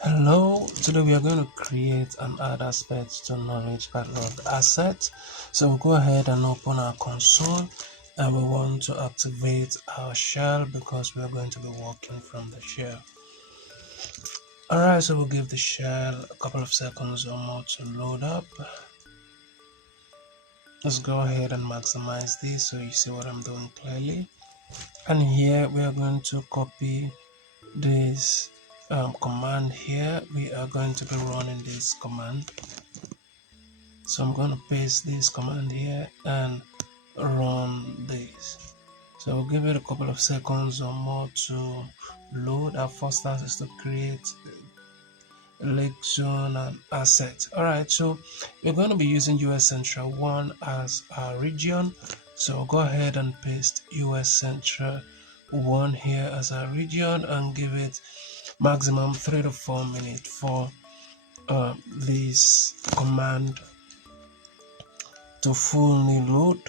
Hello, today we are going to create an add aspect to knowledge catalog asset. So we'll go ahead and open our console and we want to activate our shell because we are going to be working from the shell. Alright, so we'll give the shell a couple of seconds or more to load up. Let's go ahead and maximize this so you see what I'm doing clearly. And here we are going to copy this command here. We are going to be running this command. So I'm going to paste this command here and run this. So I'll give it a couple of seconds or more to load. Our first task is to create a lake zone and asset. Alright, so we're going to be using US Central 1 as our region. So I'll go ahead and paste US Central 1 here as our region and give it maximum 3 to 4 minutes for this command to fully load.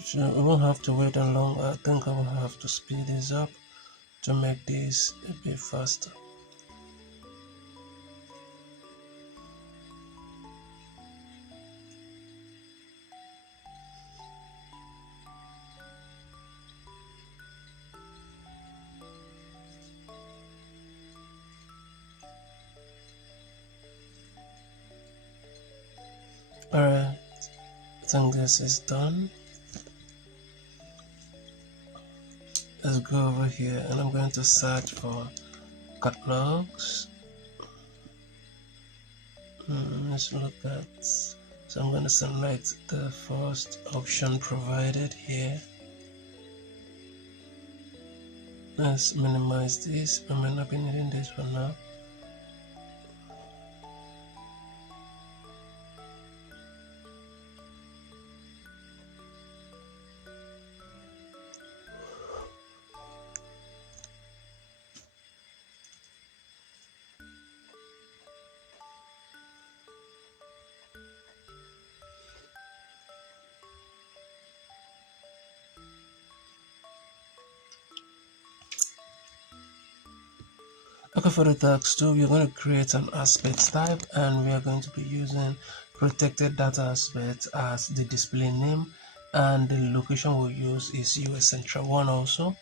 So we won't have to wait long. I think I will have to speed this up to make this a bit faster. Alright, I think this is done. Let's go over here and I'm going to search for catalogs. Let's look at, so I'm going to select the first option provided here. Let's minimize this. I might not be needing this for now. Okay, for the text too, we're going to create an aspect type and we are going to be using protected data aspect as the display name, and the location we'll use is US Central 1 also.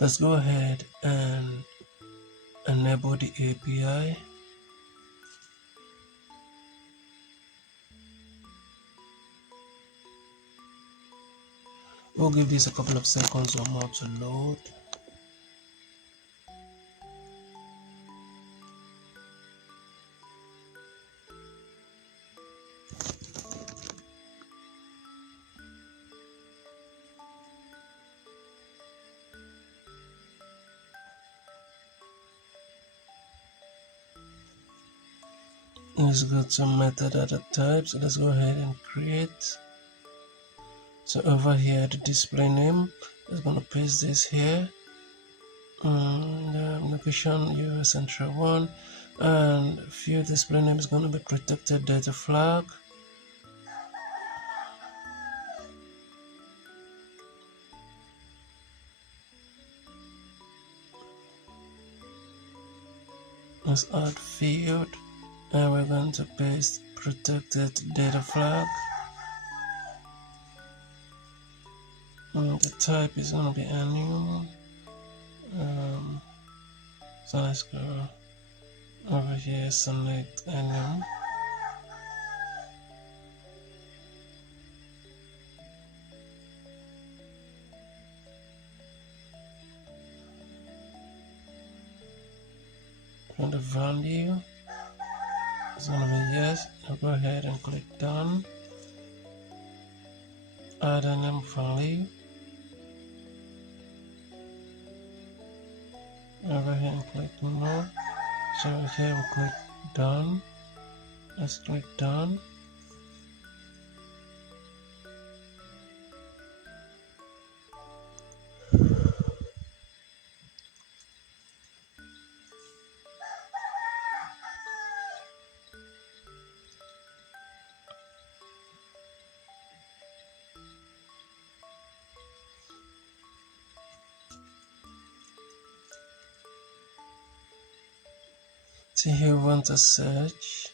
Let's go ahead and enable the API. We'll give this a couple of seconds or more to load. Let's go to metadata types. Let's go ahead and create. So over here, the display name, I'm going to paste this here. The location US Central 1, and field display name is going to be protected data flag. Let's add field and we're going to paste protected data flag. The type is going to be annual. So let's go over here, select annual. And the value is going to be yes. I'll go ahead and click done. Add a name value. Over here and click no. So here we click done. Let's click done. So here we want to search.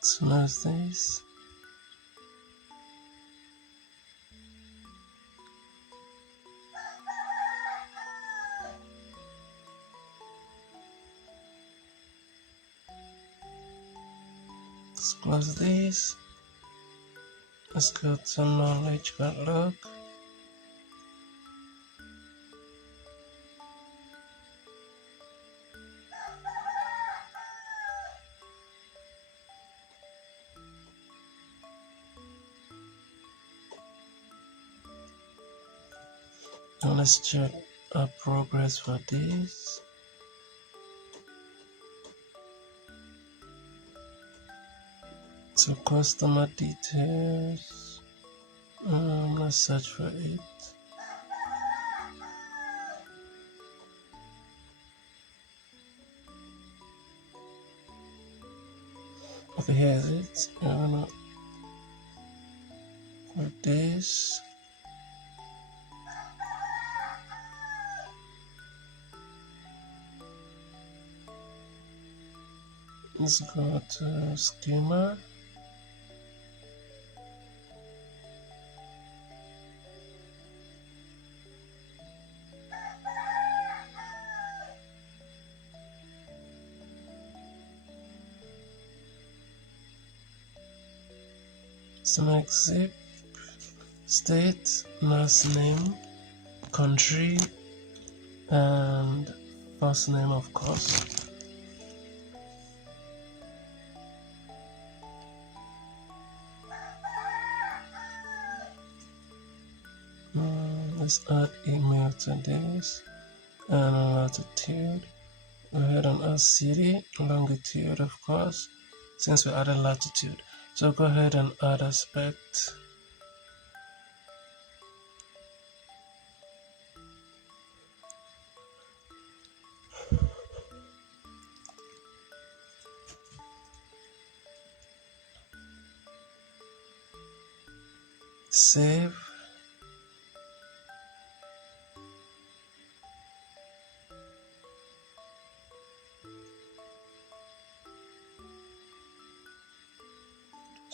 So now this. Let's close this. Let's go to knowledge catalog. Now let's check our progress for this. So customer details. Let's search for it. Okay, here is it. I'm gonna put this. Let's go to schema. Select zip, state, last name, country, and first name, of course. Let's add email to this and latitude. Go ahead and add city, longitude, of course, since we added latitude. So go ahead and add aspect. Save.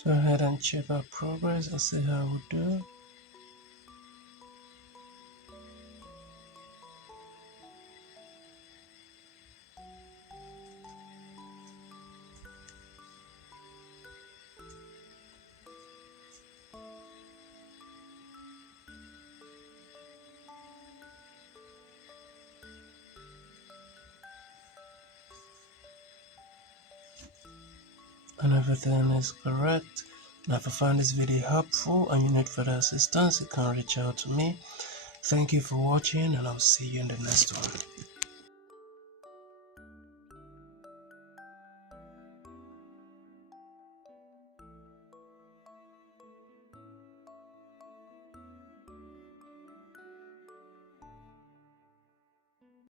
Go ahead and check our progress and see how we do. And everything is correct. Now if you found this video helpful and you need further assistance, you can reach out to me. Thank you for watching, and I'll see you in the next one.